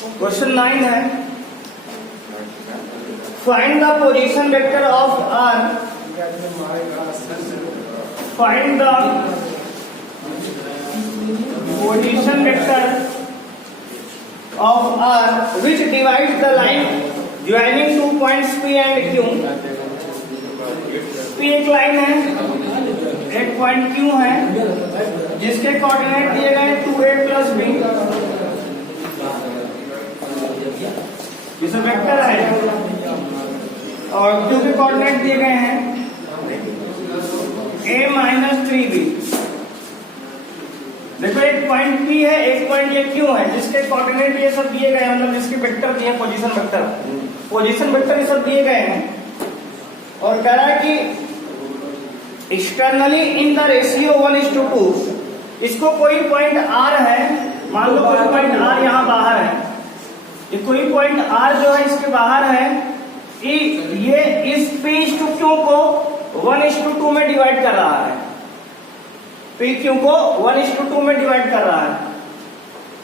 Question 9 है, find the position vector of R, find the position vector of R which divides the line joining 2 points P and Q. P एक line है, एक point Q है, जिसके coordinate दिए गए 2a plus b, जिसे vector है, और Q के कोऑर्डिनेट दिए गए हैं a माइनस 3b। देखो एक पॉइंट P है, एक पॉइंट ये Q है, जिसके कोऑर्डिनेट ये सब दिए गए हैं, मतलब जिसके वेक्टर दिए, पोजीशन वेक्टर ये सब दिए गए हैं। और कह रहा है कि एक्सटर्नली इन द रेशियो 1:2 इसको कोई पॉइंट R है, मान लो कोई पॉइंट R यहाँ बाहर है, ये कोई पॉइंट R जो है इसके बाहर है, ये इस P/Q को 1:2 में डिवाइड कर रहा है, PQ को 1:2 में डिवाइड कर रहा है।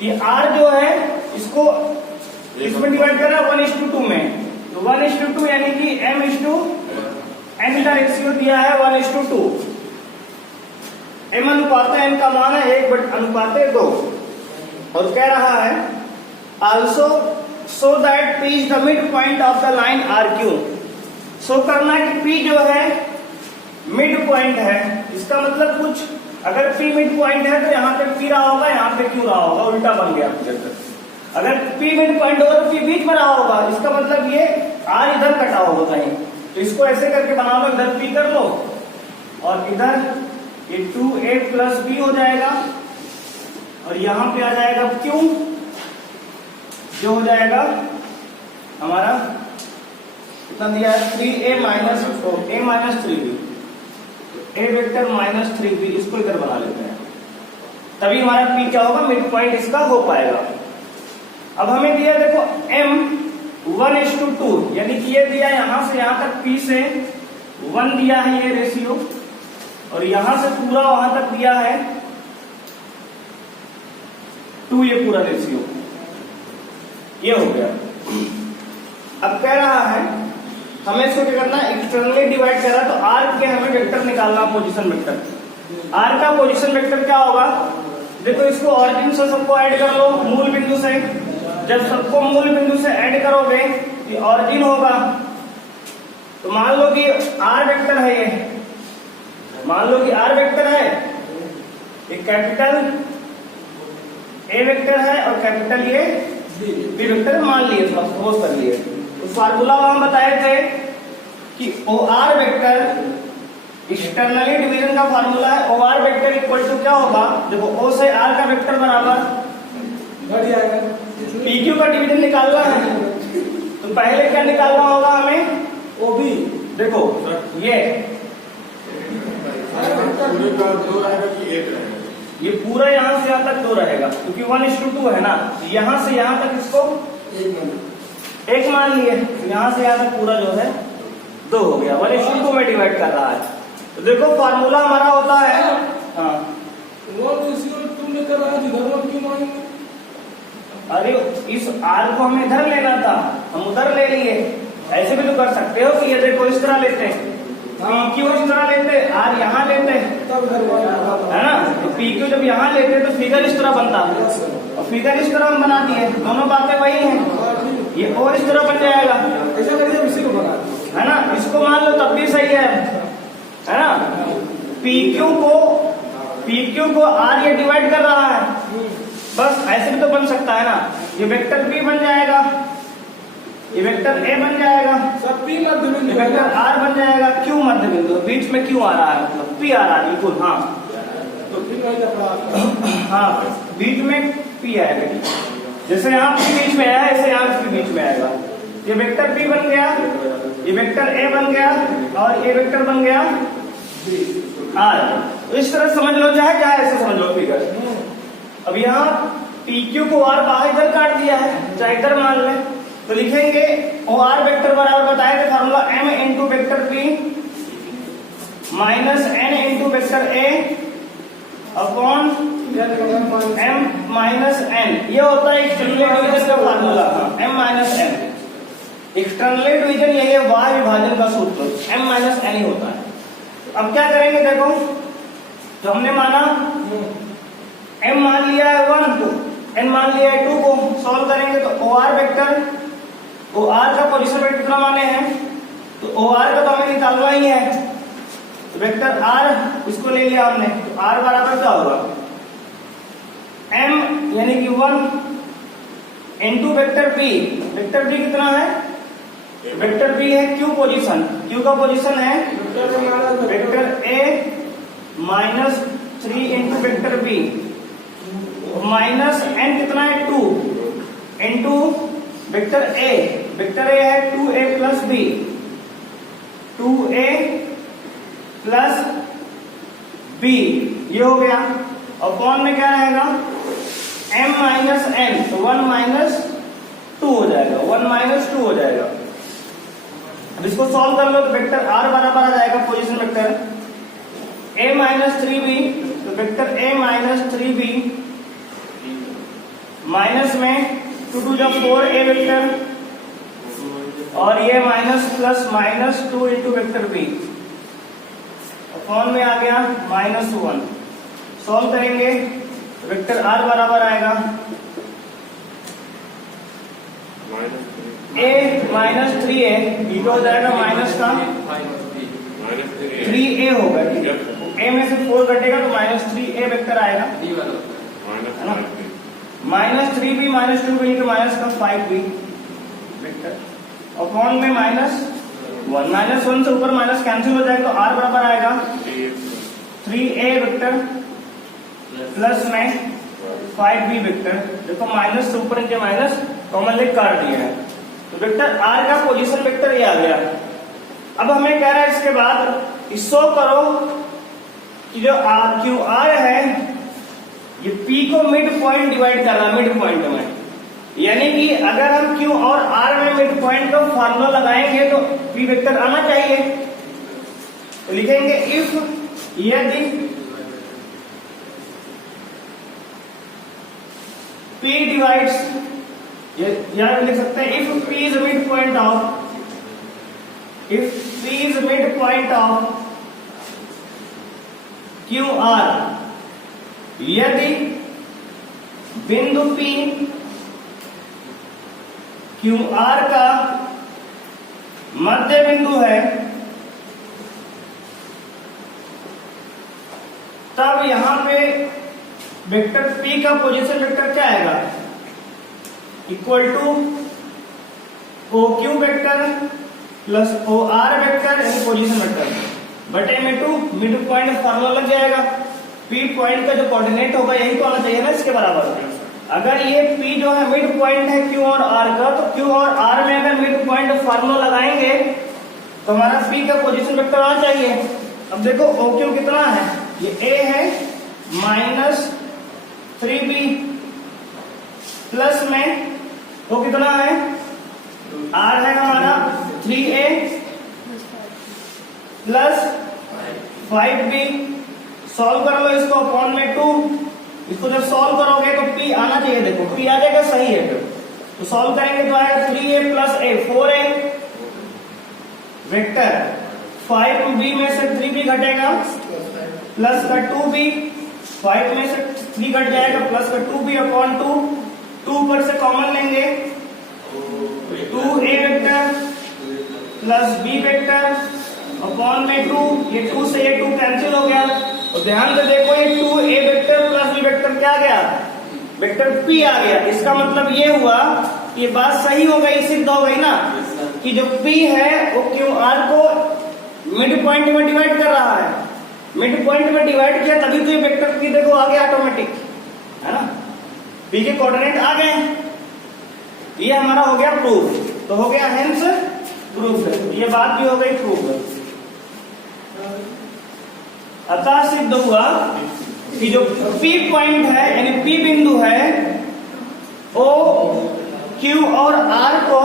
ये R जो है इसको इसमें डिवाइड कर रहा है 1:2 में, तो 1:2 यानी कि M/N का रेशियो दिया है 1:2। M अनुपात N का मान है 1/2। और कह रहा है also so that P is the midpoint of the line RQ। सो करना है कि P जो है मिड पॉइंट है, इसका मतलब कुछ अगर P मिड पॉइंट है तो यहाँ पे P रहा होगा, यहाँ पे Q रहा होगा, उल्टा बन गया। अगर P मिड पॉइंट होगा तो P बीच में रहा होगा, इसका मतलब ये R इधर कटा होगा कहीं, तो इसको ऐसे करके बना लो, इधर P कर लो और इधर ये 2a प्लस b हो जाएगा, और यहाँ पे आ जाएगा Q जो हो जाएगा हमारा कितना दिया है 3a माइनस 3b, ए वेक्टर माइनस 3b, इसको इधर बना लेते हैं, तभी हमारा P क्या होगा, मिड पॉइंट इसका हो पाएगा। अब हमें दिया देखो M 1:2, यानी कि ये दिया यहां से यहां तक P से 1 दिया है ये रेशियो, और यहां से पूरा वहां तक दिया है 2, ये पूरा रेशियो ये हो गया। अब कह रहा है हमें इसको क्या करना है, एक्सटर्नली डिवाइड कर रहा है, तो R के हमें वेक्टर निकालना, पोजीशन वेक्टर। R का पोजीशन वेक्टर क्या होगा, देखो इसको ऑरिजिन से सबको ऐड कर लो, मूल बिंदु से, जब सबको मूल बिंदु से ऐड करोगे ये ऑरिजिन होगा, तो मान लो कि R वेक्टर है, ये मान लो कि R वेक्टर है, ये कैपिटल A वेक्टर है और कैपिटल ये B वेक्टर मान लिए, थोड़ा सपोज कर लिए। तो फार्मूला हम बताए थे कि OR वेक्टर एक्सटर्नली डिवीजन का फार्मूला है, OR वेक्टर इक्वल टू क्या होगा, देखो O से R का वेक्टर बराबर घट जाएगा, PQ का डिवीजन निकालना है, तो पहले क्या निकालना होगा हमें, OB। देखो ये ये पूरा यहाँ से यहाँ तक 2 रहेगा, क्योंकि 1:2 है ना, यहाँ से यहाँ तक इसको एक मान लिए, यहाँ से यहाँ तक पूरा जो है 2 हो गया, 1:2 में डिवाइड कर रहा है। तो देखो फार्मूला हमारा होता है, हाँ तुमने कर रहा है, क्यों मानेंगे, अरे इस R को हमें इधर लेना था, हम उधर ले लिए। ऐसे भी तो कर सकते हो कि ये देखो इस तरह लेते हैं, PQ इस तरह लेते, R यहाँ लेते है ना, तो PQ जब यहाँ लेते तो फिगर इस तरह बनता, और फिगर इस तरह हम बना दिए, दोनों बातें वही हैं, ये और इस तरह बन जाएगा, ऐसा करके इसी को बना है ना, इसको मान लो तब भी सही है ना। PQ को R ये डिवाइड कर रहा है, बस ऐसे भी तो बन सकता है ना, ये वेक्टर P बन जाएगा, ये वेक्टर A बन जाएगा, सब P मध्य बिंदु, वेक्टर R बन जाएगा, Q मध्य बिंदु, बीच में Q आ रहा है, मतलब P आ रहा है बिल्कुल, हाँ तो हाँ बीच में P आएगा, जैसे यहाँ P बीच में आया ऐसे यहाँ P बीच में आएगा, ये वेक्टर P बन गया, ये वेक्टर A बन गया, और ये वेक्टर बन गया R। तो इस तरह समझ लो, चाहे ऐसे समझ लो फिगर। अब यहाँ PQ को R बाहर इधर काट दिया है, चाहे इधर मान ले, तो लिखेंगे OR वेक्टर बराबर बताए थे formula M into vector P minus N into vector A upon M minus N, ये होता है एक्सटर्नल डिवीजन का फार्मूला। एक्सटर्नली डिवीजन यही है, बाह्य विभाजन का सूत्र m माइनस n ही होता है। अब क्या करेंगे, देखो तो हमने माना m मान लिया है 1 को, n मान लिया है 2 को, सॉल्व करेंगे तो OR वेक्टर, OR का पोजीशन वेक्टर कितना माने हैं, तो OR का तो हमें निकालना ही है, तो वेक्टर R इसको ले लिया हमने, तो R बराबर क्या होगा, m यानी कि 1 into vector b, vector b कितना है, वेक्टर b है q पोजीशन, q का पोजीशन है vector a minus 3 into vector b, minus n कितना है 2 into vector a, vector a है 2a plus b, 2a plus b, ये हो गया। और कौन में क्या रहेगा, m माइनस n, तो 1 माइनस 2 हो जाएगा, 1 माइनस 2 हो जाएगा। अब इसको सॉल्व कर लो तो वेक्टर r बराबर आ जाएगा position vector a minus 3b, तो vector a minus 3b minus में 2 2 जब 4a वेक्टर, और ये minus plus minus 2 into vector b, कौन में आ गया माइनस 1। सॉल्व करेंगे वेक्टर r बराबर आएगा a माइनस 3a, b का हो जाएगा माइनस का 3a होगा, ठीक है, a में से 4 कटेगा तो माइनस 3a वेक्टर आएगा, है ना, माइनस 3b माइनस 2b तो माइनस का 5b वेक्टर, और कौन में माइनस 1, माइनस 1 से ऊपर माइनस कैंसिल हो जाएगा तो r बराबर आएगा 3a वेक्टर प्लस में 5b वेक्टर। देखो माइनस से ऊपर नीचे माइनस कॉमन लेके काट दिया है, तो वेक्टर r का पोजीशन वेक्टर ये आ गया। अब हमें कह रहा है इसके बाद शो करो कि जो क्यू आर है ये p को मिड पॉइंट डिवाइड कर रहा है, मिड पॉइंट में, यानी कि अगर हम q और r में मिड पॉइंट का फार्मूला लगाएंगे तो p वेक्टर आना चाहिए, तो लिखेंगे इफ यदि p डिवाइड्स, यहां लिख सकते हैं if p is mid point of, if p is midpoint of QR, यदि बिंदु P QR का मध्य बिंदु है, तब यहां पे वेक्टर P का पोजीशन वेक्टर क्या आएगा, equal to OQ vector plus OR vector यानी पोजीशन वेक्टर बटे में 2 मिड पॉइंट फार्मूला लग जाएगा। P पॉइंट का जो कोऑर्डिनेट होगा यही तो आना चाहिए ना इसके बराबर। अगर ये P जो है मिड पॉइंट है Q और R का, तो Q और R में अगर मिड पॉइंट फार्मूला लगाएंगे तो हमारा P का पोजीशन वेक्टर आना चाहिए। अब देखो OQ कितना है, ये A है माइनस 3B प्लस में वो कितना है R है हमारा 3A प्लस 5B। सॉल्व कर लो इसको अपॉन में 2, इसको जब सॉल्व करोगे तो P आना चाहिए, देखो P आ जाएगा सही है, तो सॉल्व करेंगे तो आएगा 3A plus A 4A vector, 5B में से 3B घटेगा प्लस का 2B, 5 में से 3 घट जाएगा प्लस का 2B अपॉन 2, 2 पर से कॉमन लेंगे 2A vector plus B vector upon में 2, ये 2 से ये 2 कैंसिल हो गया। और ध्यान से देखो ये 2A vector plus B vector क्या आ गया, वेक्टर P आ गया। इसका मतलब ये हुआ ये बात सही हो गई, सिद्ध हो गई ना कि जो P है वो QR को मिड पॉइंट में डिवाइड कर रहा है। मिड पॉइंट में डिवाइड किया तभी तो ये वेक्टर P देखो आ गया ऑटोमेटिक, है ना, P के कोऑर्डिनेट आ गए। ये हमारा हो गया प्रूफ, तो हो गया हेंस प्रूफ, ये बात भी हो गई प्रूफ। अतः सिद्ध हुआ कि जो P पॉइंट है यानी P बिंदु है वो Q और R को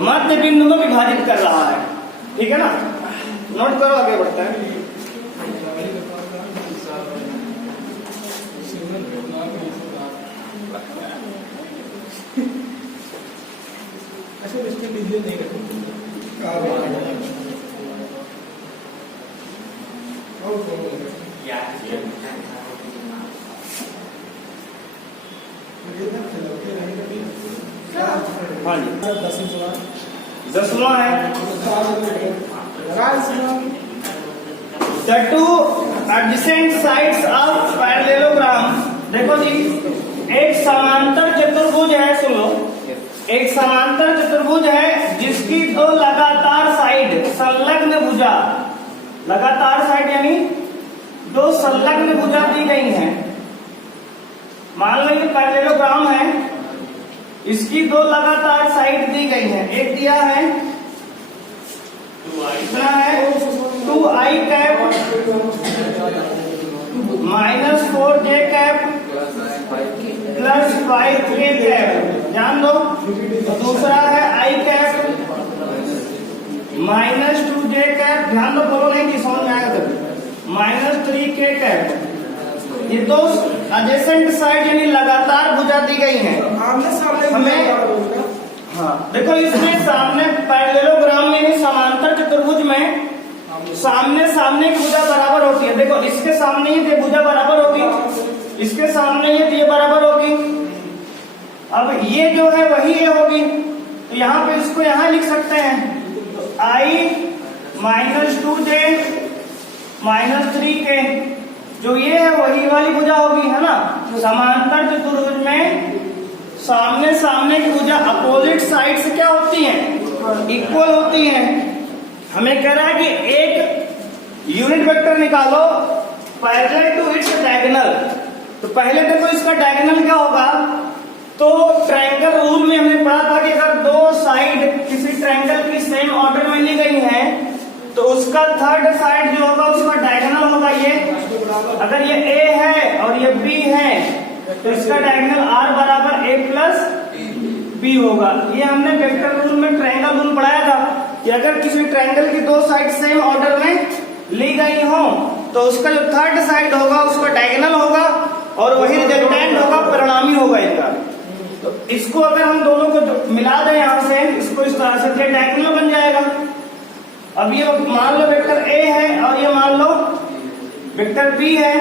मध्य बिंदु में विभाजित कर रहा है। ठीक है ना, नोट करो, आगे बढ़ते हैं। ऐसे डिस्ट्रिक्ट डिवीजन नहीं करते। हाँ जी, 10वां है the two adjacent sides of parallelogram। देखो जी, एक समांतर चतुर्भुज है, सुनो, एक समांतर चतुर्भुज है जिसकी दो लगातार साइड संलग्न भुजा, लगातार साइड यानी दो संलग्न भुजा दी गई हैं। मान लो ये पैरेललोग्राम है, इसकी दो लगातार साइड दी गई हैं। एक दिया है इतना है 2i cap -4j cap plus 5k cap, ध्यान दो। तो दूसरा है i कैप -2j कैप, ध्यान दो, बोलो नहीं कि समझ में आएगा तभी, -3k कैप। ये दो एडजेसेंट साइड यानी लगातार भुजा दी गई हैं हमें। हाँ देखो, इसमें सामने पैरेललोग्राम में समांतर चतुर्भुज में सामने सामने की भुजा बराबर होती है। देखो, इसके सामने ही भुजा बराबर होगी, इसके सामने ये बराबर होगी। अब ये जो है वही ये होगी, तो यहाँ पे इसको यहाँ लिख सकते हैं, तो i -2j -3k, जो ये है वही वाली भुजा होगी, है ना। समांतर चतुर्भुज में सामने सामने की भुजा अपोजिट साइड से क्या होती हैं, इक्वल होती हैं। हमें कह रहा है कि एक यूनिट वेक्टर निकालो पैरेलल टू इट्स डायगोनल। तो पहले देखो इसका डायगोनल क्या होगा, तो ट्रायंगल रूल में हमने पढ़ा था कि अगर दो साइड किसी ट्रायंगल की सेम ऑर्डर में ली गई है तो उसका थर्ड साइड जो होगा उसका डायगोनल होगा ये। अगर ये A है और ये B है तो इसका डायगोनल R बराबर A प्लस B होगा। ये हमने वेक्टर रूल में ट्रायंगल रूल पढ़ाया था कि अगर किसी ट्रायंगल की दो साइड सेम ऑर्डर में ली गई हो तो उसका जो थर्ड साइड होगा उसका डायगोनल होगा और वही रिजल्टेंट होगा, परिणामी होगा इनका। तो इसको अगर हम दोनों को मिला दें यहाँ से, इसको इस तरह से डायगोनल बन जाएगा। अब ये मान लो वेक्टर A है और ये मान लो वेक्टर B है,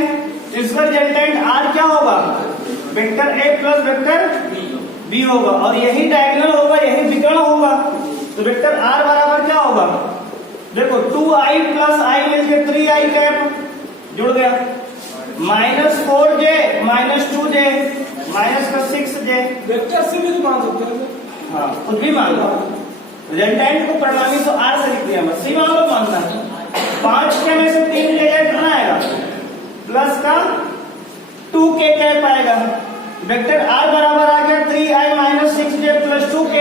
तो इसका रिजल्टेंट R क्या होगा, vector A plus vector B होगा, और यही डायगोनल होगा, यही विकर्ण होगा। तो वेक्टर R बराबर क्या होगा, देखो 2i प्लस i मिलके 3i कैप जुड़ गया, -4j -2j -6j। वेक्टर से भी मान सकते हैं, हाँ खुद भी मान लो, रिजल्टेंट को परिणामी तो R से लिख दिया, बस सी मान लो मानना है। 5 के में से 3 ले जाए कितना आएगा, प्लस का 2k कैप आएगा। वेक्टर R बराबर आ गया 3i -6j प्लस 2k।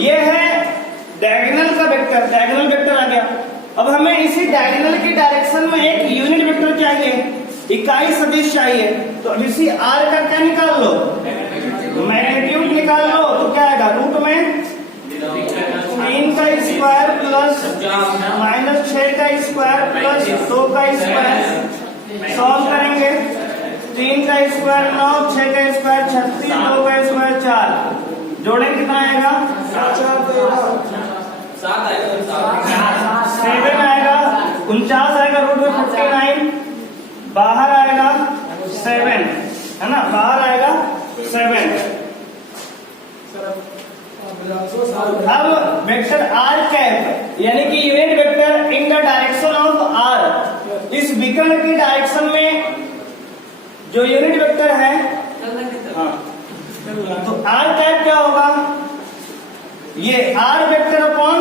ये है डायगोनल का वेक्टर, डायगोनल वेक्टर आ गया। अब हमें इसी डायगोनल की डायरेक्शन में एक यूनिट वेक्टर चाहिए, इकाई सदिश चाहिए। तो अब इसी R का क्या निकाल लो, मैग्नीट्यूड निकाल लो। तो क्या आएगा, रूट में 3 का स्क्वायर प्लस -6 का स्क्वायर प्लस 2 का स्क्वायर। सॉल्व करेंगे, 3 का स्क्वायर 9, 6 का स्क्वायर 36, 2 का स्क्वायर 4, जोड़े कितना आएगा 7 आएगा, 49 आएगा, रूट में 59, बाहर आएगा 7, है ना, बाहर आएगा 7। अब वेक्टर R कैप यानी कि unit vector in the direction of R, इस विकर्ण की डायरेक्शन में जो यूनिट वेक्टर है, हाँ, तो R कैप क्या होगा, ये R वेक्टर अपॉन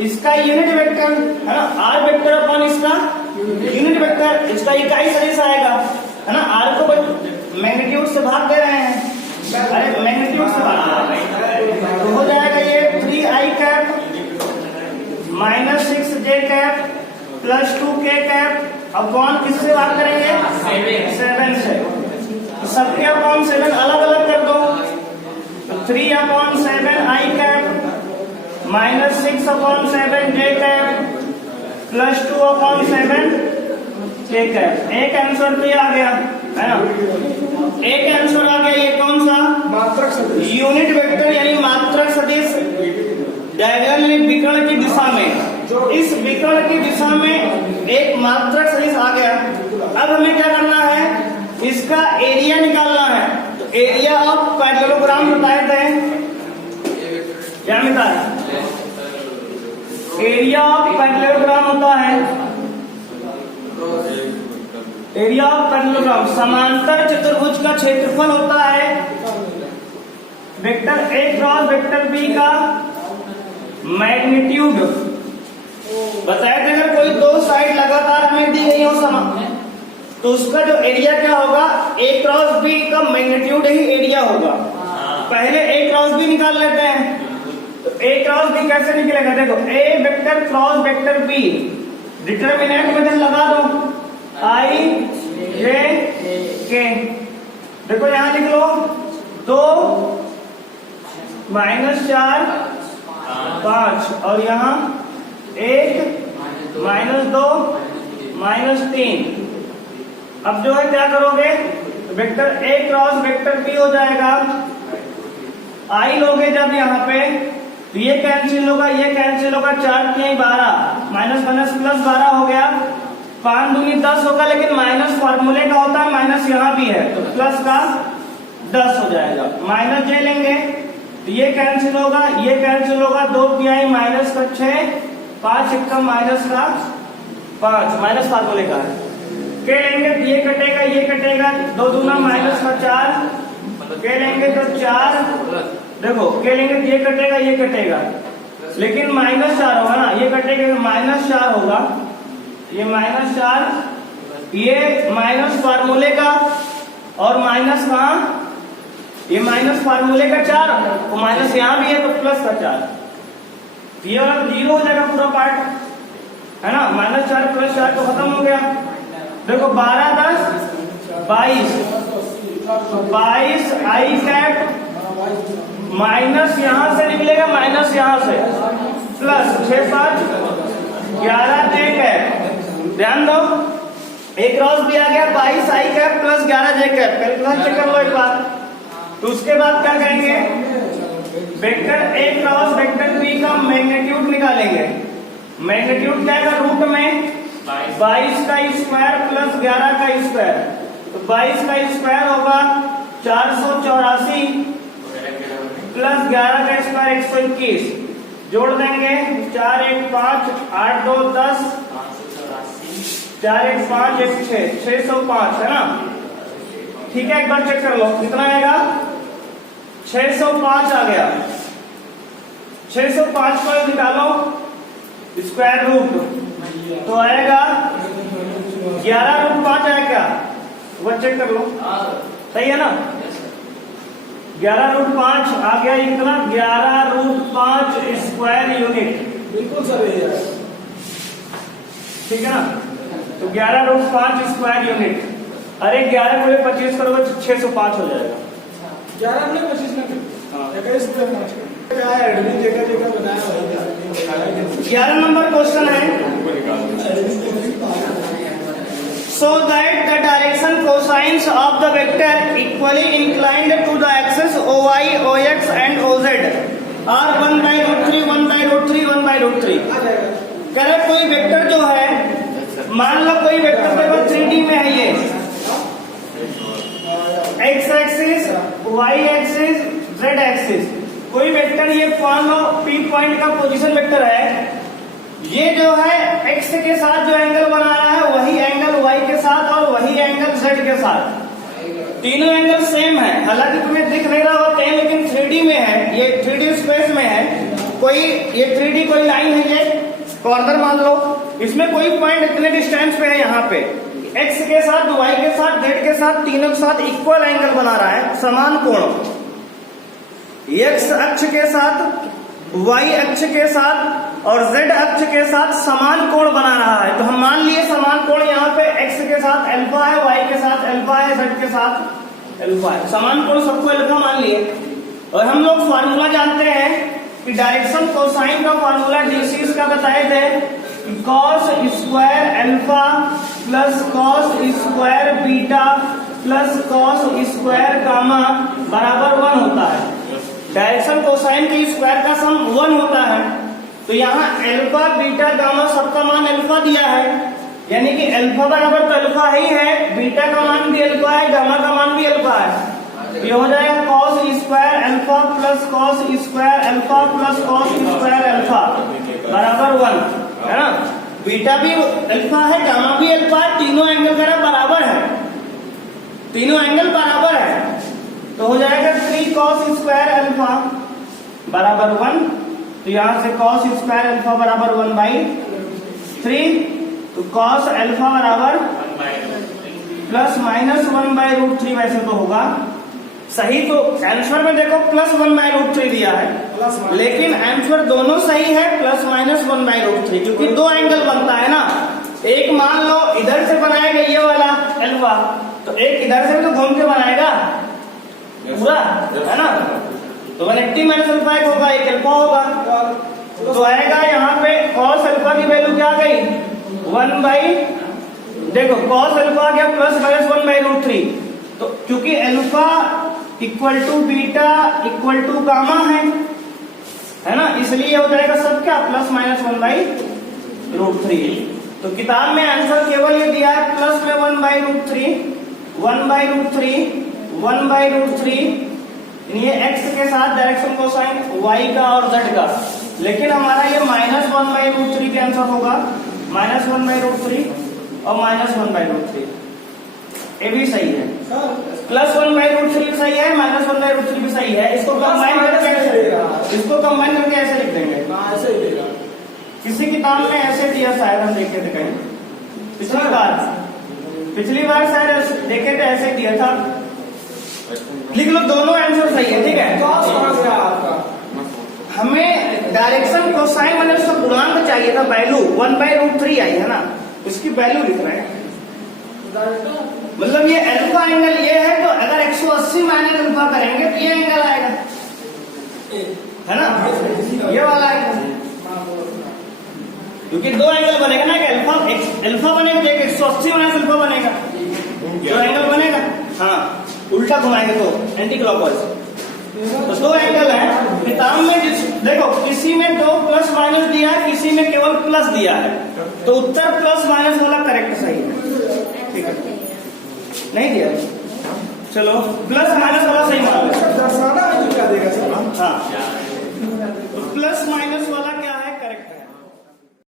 इसका यूनिट वेक्टर, है ना, R वेक्टर अपॉन इसका यूनिट वेक्टर, इसका इकाई सदिश आएगा, है ना। R को मैग्नीट्यूड से भाग दे रहे हैं, अरे मैग्नीट्यूड से भाग दे रहे हैं, तो हो जाएगा ये 3i cap -6j cap plus 2k cap upon किससे भाग करेंगे, 7 से। तो सबके अपॉन 7 अलग अलग कर दो, तो 3/7i cap -6/7j cap plus 2/7k cap. एक आंसर तो ये आ गया, है ना, एक आंसर आ गया। ये कौन सा, मात्रक सदिश, यूनिट वेक्टर यानी मात्रक सदिश डायगोनली विकर्ण की दिशा में, इस विकर्ण की दिशा में एक मात्रक सदिश आ गया। अब हमें क्या करना है, इसका एरिया निकालना है। तो एरिया ऑफ पैरेललोग्राम बताए थे, क्या मिलता है? एरिया ऑफ पैरेललोग्राम होता है, एरिया ऑफ पैरेललोग्राम समांतर चतुर्भुज का क्षेत्रफल होता है vector A cross vector B का मैग्नीट्यूड। बताया था अगर कोई दो साइड लगातार हमें दी गई हो समान, तो उसका जो एरिया क्या होगा, ए क्रॉस बी का मैग्नीट्यूड ही एरिया होगा। पहले ए क्रॉस बी निकाल लेते हैं। तो ए क्रॉस बी कैसे निकलेगा, देखो A vector cross vector B, determinant में लगा दो आई जे के। देखो यहां लिख लो 2 -4 5 और यहाँ 1 -2 -3। अब जो है क्या करोगे, vector A cross vector B हो जाएगा। आई लोगे जब यहाँ पे तो ये कैंसिल होगा, ये कैंसिल होगा, 4 3 12 माइनस माइनस प्लस 12 हो गया, 5 दूनी 10 होगा, लेकिन माइनस फार्मूले का होता है, माइनस यहाँ भी है तो प्लस का 10 हो जाएगा। माइनस जे लेंगे तो ये कैंसिल होगा, ये कैंसिल होगा, 2 PI माइनस का 6 5 1 माइनस का 5 माइनस फार्मूले का है। के लेंगे तो ये कटेगा, ये कटेगा, 2 दूना माइनस का 4, के लेंगे तो 4, देखो के लेंगे तो ये कटेगा, ये कटेगा, लेकिन -4 होगा ना, ये कटेगा -4 होगा, ये -4, ये माइनस फार्मूले का और माइनस कहाँ, ये माइनस फार्मूले का 4 और माइनस यहाँ भी है तो प्लस का 4, ये वाला 0 हो जाएगा पूरा पार्ट, है ना। -4 + 4 तो खत्म हो गया। देखो 12 10 22, 22 आई कैप माइनस यहां से निकलेगा, माइनस यहां से प्लस 6 5 11 जे कैप। ध्यान दो एक क्रॉस भी आ गया, 22 I cap plus 11 J cap. Calculation check कर लो एक बार। तो उसके बाद क्या करेंगे, vector A cross vector B का मैग्नीट्यूड निकालेंगे। मैग्नीट्यूड क्या है, रूट में 22 का स्क्वायर प्लस 11 का स्क्वायर, तो 22 का स्क्वायर होगा 484 प्लस 11 का स्क्वायर 121, जोड़ देंगे 4 1 5 8 2 10 4 1 5 1 6 605 है ना। ठीक है, एक बार चेक कर लो कितना आएगा, 605 आ गया। 605 को निकालो स्क्वायर रूट तो आएगा 11√5 आएगा क्या, वो चेक कर लो, सही है ना। 11√5 आ गया, इतना 11√5 स्क्वायर यूनिट, बिल्कुल सही है, ठीक है ना। तो 11√5 स्क्वायर यूनिट, अरे 11 × 25 करोगे 605 हो जाएगा। 11 में 25 में 21 क्या है, एडमिन जगह जगह बनाया 11 नंबर क्वेश्चन है, so that the direction cosines of the vector equally inclined to the axis OY, OX and OZ are 1/√3 1/√3 1/√3। कह रहे कोई वेक्टर जो है, मान लो कोई वेक्टर देखो 3D में है, ये x axis y axis z axis, कोई वेक्टर ये मान लो P पॉइंट का पोजीशन वेक्टर है, ये जो है x के साथ जो एंगल बना रहा है वही एंगल y के साथ और वही एंगल z के साथ, तीनों एंगल सेम है। हालांकि तुम्हें दिख नहीं रहा होता है, लेकिन 3D में है, ये 3D स्पेस में है, कोई ये 3D कोई लाइन है, ये कॉर्नर मान लो, इसमें कोई पॉइंट इतने डिस्टेंस पे है, यहाँ पे x के साथ y के साथ z के साथ तीनों के साथ इक्वल एंगल बना रहा है, समान कोण, x अक्ष के साथ y अक्ष के साथ और z अक्ष के साथ समान कोण बना रहा है। तो हम मान लिए समान कोण यहाँ पे x के साथ अल्फा है, y के साथ अल्फा है, z के साथ अल्फा है, समान कोण सबको अल्फा मान लिए। और हम लोग फार्मूला जानते हैं कि डायरेक्शन कोसाइन का फार्मूला डीसी का बताए थे, cos square alpha plus cos square beta plus cos square gamma बराबर 1 होता है। डायरेक्शन कोसाइन के स्क्वायर का सम 1 होता है। तो यहाँ अल्फा बीटा गामा सबका मान अल्फा दिया है, यानी कि अल्फा बराबर तो अल्फा ही है, बीटा का मान भी अल्फा है, गामा का मान भी अल्फा है। ये हो जाएगा cos square alpha plus cos square alpha plus cos square alpha बराबर 1, है ना। बीटा भी अल्फा है, गामा भी अल्फा है, तीनों एंगल का बराबर है, तीनों एंगल बराबर है। तो हो जाएगा 3 कॉस स्क्वायर अल्फा बराबर 1। तो यहां से कॉस स्क्वायर अल्फा बराबर 1/3। तो कॉस अल्फा बराबर प्लस माइनस 1/√3 वैसे तो होगा सही। तो आंसर में देखो प्लस 1/√3 दिया है, लेकिन आंसर दोनों सही है, प्लस माइनस 1/√3, क्योंकि दो एंगल बनता है ना। एक मान लो इधर से बनाएगा ये वाला अल्फा, तो एक इधर से भी तो घूम के बनाएगा पूरा, है ना। तो 180 माइनस अल्फा एक होगा, एक अल्फा होगा। तो आएगा यहाँ पे कॉस अल्फा की वैल्यू क्या गई देखो कॉस अल्फा आ गया प्लस माइनस 1/√3। तो क्योंकि alpha equal to beta equal to gamma है ना, इसलिए हो जाएगा सब क्या प्लस माइनस 1/√3। तो किताब में आंसर केवल ये दिया है प्लस में 1/√3 ये x के साथ डायरेक्शन कोसाइन y का और z का, लेकिन हमारा ये माइनस 1/√3 के आंसर होगा, माइनस 1/√3 और माइनस 1/√3 ये भी सही है। प्लस 1/√3 सही है, माइनस 1/√3 भी सही है। इसको कंबाइन करके ऐसे लिख देंगे, ऐसे ही देगा। किसी किताब में ऐसे दिया शायद, हम देखे थे कहीं पिछली बार शायद देखे थे ऐसे दिया था। लिख लो दोनों आंसर सही है, ठीक है। हमें डायरेक्शन कोसाइन मैंने उसका गुणांक चाहिए था, वैल्यू 1/√3 आई है ना, उसकी वैल्यू लिख रहे हैं। मतलब ये अल्फा एंगल ये है, तो अगर 180 माइनस अल्फा करेंगे तो ये एंगल आएगा, है ना, ये वाला एंगल, क्योंकि दो एंगल बनेगा ना, कि अल्फा बनेगा तो 180 माइनस अल्फा बनेगा, दो एंगल बनेगा। हाँ उल्टा घुमाएंगे तो एंटी क्लॉकवाइज। तो दो एंगल है किताब में, देखो किसी में दो प्लस माइनस दिया है, किसी में केवल प्लस दिया है, तो उत्तर प्लस माइनस वाला करेक्ट सही है, ठीक है। नहीं दिया, चलो प्लस माइनस वाला सही मान लो। क्या देगा सर? हाँ तो प्लस माइनस